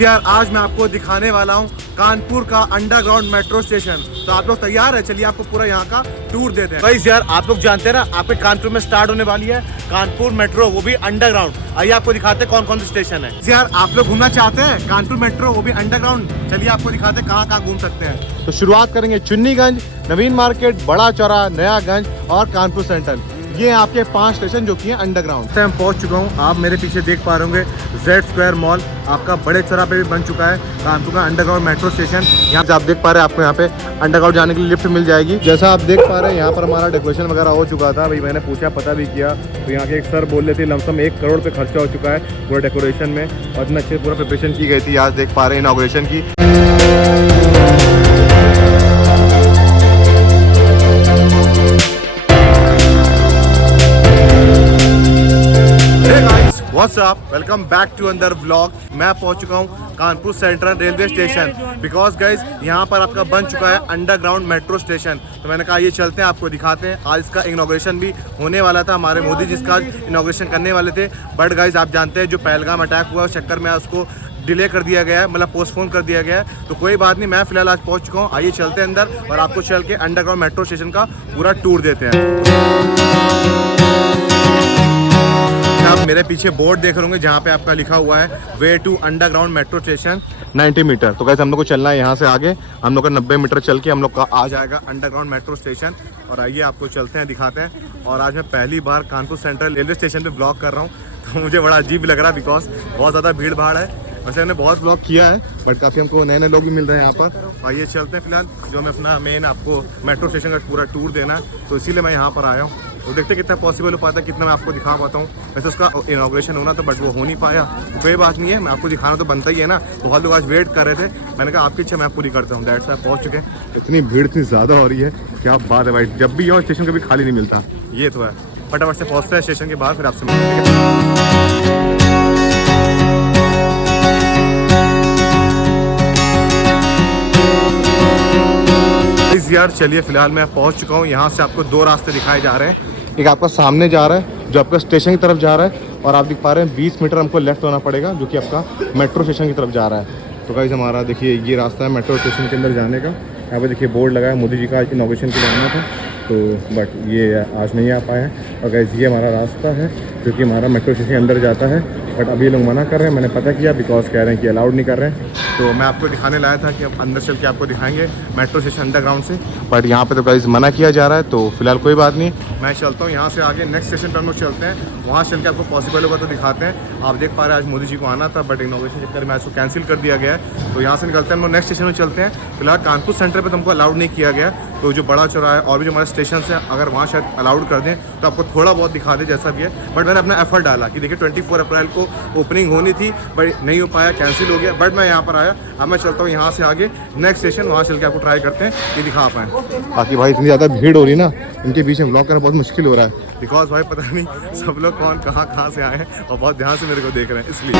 यार आज मैं आपको दिखाने वाला हूँ कानपुर का अंडरग्राउंड मेट्रो स्टेशन। तो आप लोग तैयार है? चलिए आपको पूरा यहाँ का टूर देते हैं। गाइस यार आप लोग जानते हैं ना, आपके कानपुर में स्टार्ट होने वाली है कानपुर मेट्रो, वो भी अंडरग्राउंड। आइए आपको दिखाते हैं कौन कौन से स्टेशन है। यार आप लोग घूमना चाहते हैं कानपुर मेट्रो, वो भी अंडरग्राउंड? चलिए आपको दिखाते हैं कहाँ कहाँ घूम सकते हैं। तो शुरुआत करेंगे चुन्नीगंज, नवीन मार्केट, बड़ा चौरा, नयागंज और कानपुर सेंट्रल। ये आपके 5 स्टेशन जो कि हैं अंडरग्राउंड। मैं पहुंच चुका हूँ, आप मेरे पीछे देख पा रहे होंगे जेड स्क्वायर मॉल आपका बड़े चौरा पे भी बन चुका है कानपुर का अंडरग्राउंड मेट्रो स्टेशन। यहाँ से आप देख पा रहे हैं आपको यहाँ पे अंडरग्राउंड जाने के लिए लिफ्ट मिल जाएगी। जैसा आप देख पा रहे हैं यहाँ पर हमारा डेकोरेशन वगैरह हो चुका था। भाई मैंने पूछा, पता भी किया, तो यहाँ के एक सर बोल रहे थे लमसम 1 करोड़ पे खर्चा हो चुका है पूरा डेकोरेशन में, और इतना अच्छे पूरा प्रिपरेशन की गई थी। आज देख पा रहे हैं इनॉग्रेशन की। व्हाट्सअप, वेलकम बैक टू अंदर व्लॉग। मैं पहुंच चुका हूं Kanpur central railway station because guys यहाँ पर आपका बन चुका है अंडरग्राउंड मेट्रो स्टेशन। तो मैंने कहा ये चलते हैं, आपको दिखाते हैं। आज इसका इनॉग्रेशन भी होने वाला था, हमारे मोदी जी इसका इनॉग्रेशन करने वाले थे, बट गाइज आप जानते हैं जो पहलगाम अटैक हुआ उस चक्कर में उसको डिले कर दिया गया है, मतलब पोस्टपोन कर दिया गया है। तो कोई बात नहीं, मैं फिलहाल आज पहुंच चुका हूँ। आइए चलते हैं अंदर और आपको चल के अंडरग्राउंड मेट्रो स्टेशन का पूरा टूर देते हैं। आप मेरे पीछे बोर्ड देख रहे होंगे जहाँ पे आपका लिखा हुआ है way to underground metro station 90 metre. तो कैसे हम लोग को चलना है यहाँ से आगे, हम लोग का 90 मीटर चल के हम लोग का आ जाएगा अंडरग्राउंड मेट्रो स्टेशन। और आइए आपको चलते हैं, दिखाते हैं। और आज मैं पहली बार कानपुर सेंट्रल रेलवे स्टेशन पे ब्लॉग कर रहा हूँ, तो मुझे बड़ा अजीब लग रहा है बिकॉज बहुत ज़्यादा भीड़ भाड़ है। वैसे मैंने बहुत ब्लॉग किया है बट काफ़ी हमको नए नए लोग भी मिल रहे हैं यहाँ पर। आइए चलते हैं फिलहाल, जो मैं अपना मेन आपको मेट्रो स्टेशन का पूरा टूर देना है, तो इसीलिए मैं यहाँ पर आया हूँ। तो देखते कितना पॉसिबल हो पाता है, कितना मैं आपको दिखा पाता हूँ। वैसे उसका इनॉग्रेशन होना था बट वो हो नहीं पाया, तो कोई बात नहीं है, मैं आपको दिखाना तो बनता ही है ना। बहुत लोग आज वेट कर रहे थे, मैंने कहा आपकी इच्छा मैं पूरी करता हूँ। दैट्स व्हाई पहुँच चुके हैं। इतनी भीड़ इतनी ज़्यादा हो रही है, क्या बात है भाई, जब भी यहाँ स्टेशन कभी खाली नहीं मिलता। ये तो है, फटाफट से पहुँचते हैं स्टेशन के बाहर, फिर आपसे मिलेंगे। यार चलिए फिलहाल मैं पहुंच चुका हूं। यहाँ से आपको 2 रास्ते दिखाए जा रहे हैं। एक आपका सामने जा रहा है जो आपका स्टेशन की तरफ जा रहा है, और आप देख पा रहे हैं 20 मीटर हमको लेफ्ट होना पड़ेगा जो कि आपका मेट्रो स्टेशन की तरफ जा रहा है। तो गाइस हमारा देखिए ये रास्ता है मेट्रो स्टेशन के अंदर जाने का। यहाँ पे देखिए बोर्ड लगा है, मोदी जी का आज इनॉग्रेशन के लिए आना था, तो बट ये आज नहीं आ पाए हैं। और गाइस ये हमारा रास्ता है जो कि हमारा मेट्रो स्टेशन के अंदर जाता है, बट अभी लोग मना कर रहे हैं। मैंने पता किया बिकॉज कह रहे हैं कि अलाउड नहीं कर रहे हैं। तो मैं आपको दिखाने लाया था कि अब अंदर चल के आपको दिखाएंगे मेट्रो स्टेशन अंडरग्राउंड से, बट यहाँ पे तो गाइस मना किया जा रहा है। तो फिलहाल कोई बात नहीं, मैं चलता हूँ यहाँ से आगे नेक्स्ट स्टेशन पर हम लोग चलते हैं। वहाँ चल के आपको पॉसिबल होगा तो दिखाते हैं। आप देख पा रहे हैं आज मोदी जी को आना था बट इनॉग्रेशन चक्कर में इसको कैंसिल कर दिया गया है। तो यहाँ से निकलते हैं हम लोग नेक्स्ट स्टेशन में चलते हैं। फिलहाल कानपुर सेंटर पर तुमको अलाउड नहीं किया गया, तो जो बड़ा चौराहा है और भी जो हमारे स्टेशन है, अगर वहाँ शायद अलाउड कर दें तो आपको थोड़ा बहुत दिखा दें जैसा भी है। बट मैंने अपना एफर्ट डाला कि देखिए 24 अप्रैल को ओपनिंग होनी थी बट नहीं हो पाया, कैंसिल हो गया। बट मैं यहाँ पर आया, अब मैं चलता हूँ यहाँ से आगे नेक्स्ट स्टेशन, वहाँ चल के आपको ट्राई करते हैं ये दिखा पाएँ। बाकी भाई इतनी ज़्यादा भीड़ हो रही ना, इनके बीच में ब्लॉग करना बहुत मुश्किल हो रहा है बिकॉज भाई पता नहीं सब लोग कौन कहाँ से आए हैं और बहुत ध्यान से मेरे को देख रहे हैं, इसलिए।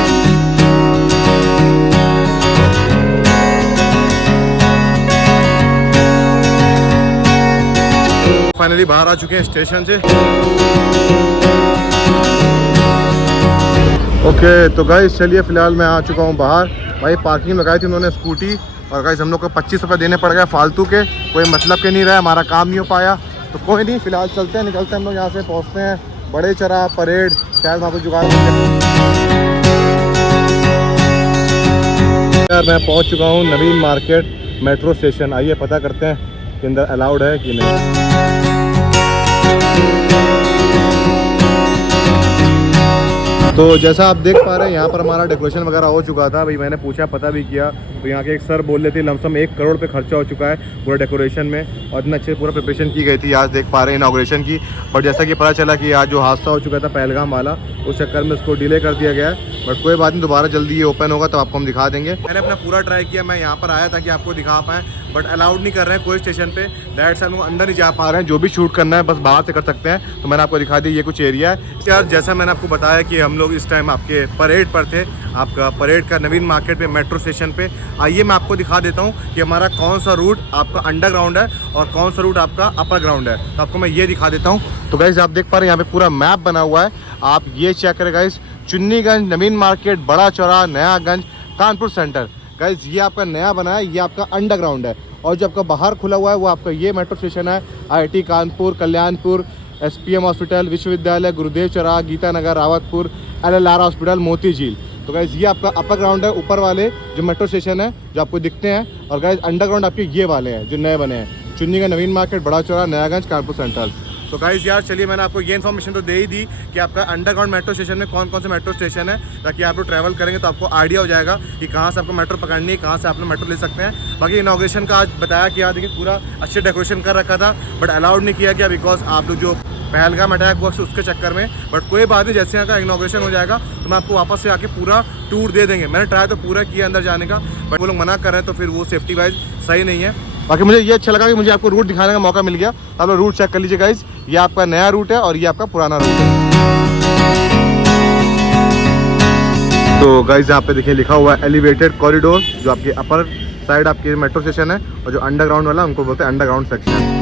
फाइनली बाहर आ चुके हैं स्टेशन से। ओके तो गाइस चलिए फिलहाल मैं आ चुका हूँ बाहर। भाई पार्किंग लगाई थी उन्होंने स्कूटी, और गाइस हम लोग को 25 रुपये देने पड़ गए फालतू के, कोई मतलब के नहीं रहा, हमारा काम नहीं हो पाया। तो कोई नहीं, फिलहाल चलते हैं, निकलते हैं हम लोग यहाँ से, पहुँचते हैं बड़े चौरा परेड, शायद वहाँ पर जुगाड़। यार मैं पहुँच चुका हूँ नवीन मार्केट मेट्रो स्टेशन। आइए पता करते हैं कि अंदर अलाउड है कि नहीं। तो जैसा आप देख पा रहे हैं यहाँ पर हमारा डेकोरेशन वगैरह हो चुका था। भाई मैंने पूछा, पता भी किया, तो यहाँ के एक सर बोल रहे थे लमसम 1 करोड़ पे खर्चा हो चुका है पूरा डेकोरेशन में, और इतना अच्छे पूरा प्रिपरेशन की गई थी। आज देख पा रहे हैं इनॉग्रेशन की, बट जैसा कि पता चला कि आज जो हादसा हो चुका था पहलगाम वाला, उस चक्कर में उसको डिले कर दिया गया है। बट कोई बात नहीं, दोबारा जल्दी ये ओपन होगा तो आपको हम दिखा देंगे। मैंने अपना पूरा ट्राई किया, मैं यहाँ पर आया था कि आपको दिखा पाएँ, बट अलाउड नहीं कर रहे हैं कोई स्टेशन पे। दैट्स हम लोग अंदर नहीं जा पा रहे हैं, जो भी शूट करना है बस बाहर से कर सकते हैं। तो मैंने आपको दिखा दिया ये कुछ एरिया है। यार जैसा मैंने आपको बताया कि हम लोग इस टाइम आपके परेड पर थे, आपका परेड का नवीन मार्केट में मेट्रो स्टेशन पे। आइए मैं आपको दिखा देता हूँ कि हमारा कौन सा रूट आपका अंडरग्राउंड है और कौन सा रूट आपका अपर ग्राउंड है। तो आपको मैं ये दिखा देता हूँ। तो गाइस आप देख पा रहे हैं यहाँ पे पूरा मैप बना हुआ है, आप ये चेक करें गाइस। चुन्नीगंज, नवीन मार्केट, बड़ा चौरा, नयागंज, कानपुर सेंटर। गाइज ये आपका नया बना है, ये आपका अंडरग्राउंड है। और जो आपका बाहर खुला हुआ है वो आपका ये मेट्रो स्टेशन है, IIT Kanpur, Kalyanpur, SPM hospital, विश्वविद्यालय, गुरुदेव चौराहा, गीता नगर, रावतपुर, LLR हॉस्पिटल, मोती झील। तो गाइज ये आपका अपर ग्राउंड है, ऊपर वाले जो मेट्रो स्टेशन है जो आपको दिखते हैं। और गाइज अंडरग्राउंड आपके ये वाले हैं जो नए बने हैं, चुन्नी का नवीन मार्केट, बड़ा चौराहा, नयागंज, कानपुर सेंट्रल। तो गाइज यार चलिए मैंने आपको ये इन्फॉर्मेशन तो दे ही दी कि आपका अंडरग्राउंड मेट्रो स्टेशन में कौन कौन से मेट्रो स्टेशन है, ताकि आप लोग ट्रैवल करेंगे तो आपको आइडिया हो जाएगा कि कहाँ से आपको मेट्रो पकड़नी है, कहाँ से आप लोग मेट्रो ले सकते हैं। बाकी इनॉग्रेशन का आज बताया कि यार देखिए पूरा अच्छे डेकोरेशन कर रखा था, बट अलाउड नहीं किया गया बिकॉज आप लोग जो पहलगाम अटैक हुआ उसके चक्कर में। बट कोई बात नहीं, जैसे यहाँ का इनॉग्रेशन हो जाएगा तो मैं आपको वापस से आके पूरा टूर दे देंगे। मैंने ट्राई तो पूरा किया अंदर जाने का, बट वो लोग मना कर रहे हैं तो फिर वो सेफ्टी वाइज सही नहीं है। बाकी मुझे ये अच्छा लगा कि मुझे आपको रूट दिखाने का मौका मिल गया। आप लोग रूट चेक कर लीजिए गाइज, ये आपका नया रूट है और ये आपका पुराना रूट है। तो गाइज यहाँ पे देखिए लिखा हुआ है एलिवेटेड कॉरिडोर, जो आपके अपर साइड आपके मेट्रो स्टेशन है, और जो अंडरग्राउंड वाला उनको बोलते हैं अंडरग्राउंड सेक्शन।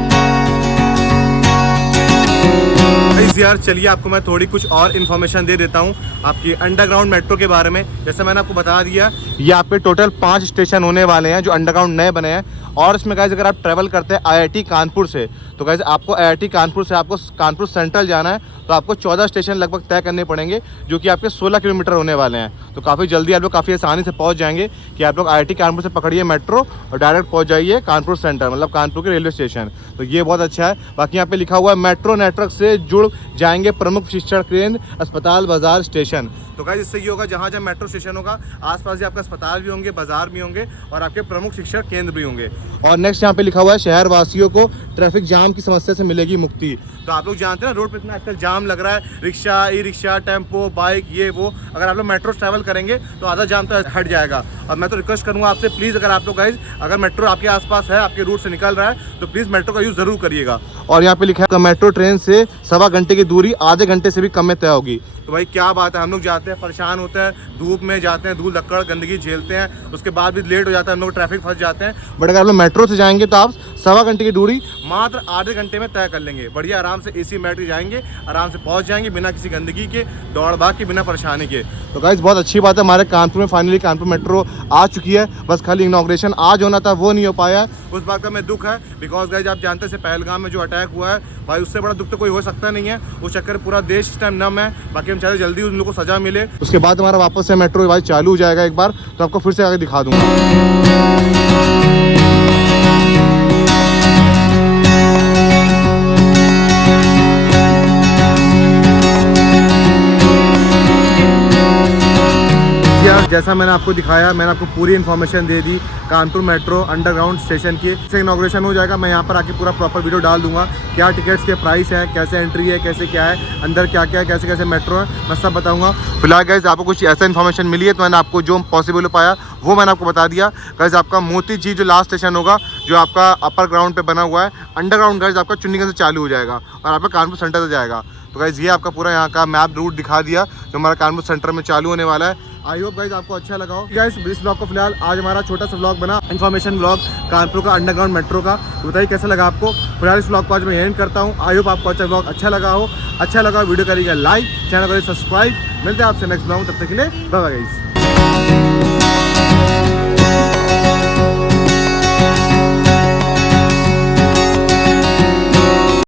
यार चलिए आपको मैं थोड़ी कुछ और इन्फॉर्मेशन दे देता हूँ आपकी अंडरग्राउंड मेट्रो के बारे में। जैसे मैंने आपको बता दिया, ये आपके टोटल 5 स्टेशन होने वाले हैं जो अंडरग्राउंड नए बने हैं। और इसमें गाइज अगर आप ट्रैवल करते हैं IIT कानपुर से, तो गाइज आपको IIT कानपुर से आपको कानपुर सेंट्रल जाना है, तो आपको 14 स्टेशन लगभग तय करने पड़ेंगे, जो कि आपके 16 किलोमीटर होने वाले हैं। तो काफ़ी जल्दी आप लोग काफ़ी आसानी से पहुंच जाएंगे कि आप लोग IIT कानपुर से पकड़िए मेट्रो और डायरेक्ट पहुंच जाइए कानपुर सेंटर, मतलब कानपुर के रेलवे स्टेशन। तो ये बहुत अच्छा है। बाकी यहाँ पे लिखा हुआ है मेट्रो नेटवर्क से जुड़ जाएंगे प्रमुख शिक्षण केंद्र, अस्पताल, बाजार, स्टेशन। तो गाइस इससे ये होगा जहाँ जहाँ मेट्रो स्टेशन होगा आसपास ही आपका अस्पताल भी होंगे, बाजार भी होंगे और आपके प्रमुख शिक्षण केंद्र भी होंगे। और नेक्स्ट यहाँ पे लिखा हुआ है शहर वासियों को ट्रैफिक जाम की समस्या से मिलेगी मुक्ति। तो आप लोग जानते हैं ना रोड पे इतना आजकल जाम लग रहा है, rickshaw, e rickshaw, tempo, bike, ये वो। अगर आप लोग मेट्रो ट्रैवल करेंगे तो आधा जाम तो हट जाएगा। और मैं तो रिक्वेस्ट करूँगा आपसे, प्लीज़ अगर आप लोग गाइज अगर मेट्रो आपके आसपास है, आपके रूट से निकल रहा है, तो प्लीज़ मेट्रो का यूज़ ज़रूर करिएगा। और यहाँ पे लिखा है मेट्रो ट्रेन से 1.25 घंटे की दूरी आधे घंटे से भी कम में तय होगी। तो भाई क्या बात है, हम लोग जाते हैं परेशान होते हैं, धूप में जाते हैं, धूल लक्कड़ गंदगी झेलते हैं, उसके बाद भी लेट हो जाता है, हम लोग ट्रैफिक फंस जाते हैं। बट अगर आप लोग मेट्रो से जाएंगे तो आप 1.25 घंटे की दूरी मात्र आधे घंटे में तय कर लेंगे। बढ़िया आराम से AC मेट्रो जाएंगे, आराम से पहुंच जाएंगे बिना किसी गंदगी के, दौड़ भाग के, बिना परेशानी के। तो गाइस बहुत अच्छी बात है, हमारे कानपुर में फाइनली कानपुर मेट्रो आ चुकी है। बस खाली इनॉग्रेशन आज होना था, वो नहीं हो पाया। उस बात का मैं दुख है बिकॉज गाइस आप जानते हैं पहलगाम में जो अटैक हुआ है भाई, उससे बड़ा दुख तो कोई हो सकता नहीं है। उस चक्कर पूरा देश इस टाइम नम है। बाकी हम चाहते जल्दी उन लोगों को सजा मिले, उसके बाद हमारा वापस से मेट्रो भाई चालू हो जाएगा एक बार, तो आपको फिर से आगे दिखा दूंगा। जैसा मैंने आपको दिखाया, मैंने आपको पूरी इन्फॉर्मेशन दे दी कानपुर मेट्रो अंडरग्राउंड स्टेशन की। से इनॉग्रेशन हो जाएगा, मैं यहाँ पर आके पूरा प्रॉपर वीडियो डाल दूंगा, क्या टिकट्स के प्राइस है, कैसे एंट्री है, कैसे क्या है, अंदर क्या क्या है, कैसे कैसे मेट्रो है, मैं सब बताऊंगा। फिलहाल गाइस आपको कुछ ऐसा इन्फॉर्मेशन मिली है तो मैंने आपको जो पॉसिबल हो पाया वो मैंने आपको बता दिया। गाइस आपका मोती झील जो लास्ट स्टेशन होगा, जो आपका अपर ग्राउंड पे बना हुआ है, अंडरग्राउंड गाइस आपका चुन्नीगंज से चालू हो जाएगा और आपका कानपुर सेंटर से जाएगा। तो गाइस ये आपका पूरा यहाँ का मैप रूट दिखा दिया जो हमारा कानपुर सेंटर में चालू होने वाला है। आई होप गाइस आपको अच्छा लगा हो। गाइस इस ब्लॉग को फिलहाल आज हमारा छोटा सा ब्लॉग बना, इन्फॉर्मेशन ब्लॉग कानपुर का अंडरग्राउंड मेट्रो का। तो बताइए कैसा लगा आपको। फिलहाल इस ब्लॉग को आज मैं एंड करता हूँ। आई होप आपको अच्छा ब्लॉग अच्छा लगा हो। अच्छा लगा वीडियो करिएगा लाइक, चैनल करिए सब्सक्राइब। मिलते हैं आपसे नेक्स्ट ब्लॉग, तब तक के लिए बाय बाय गाइस।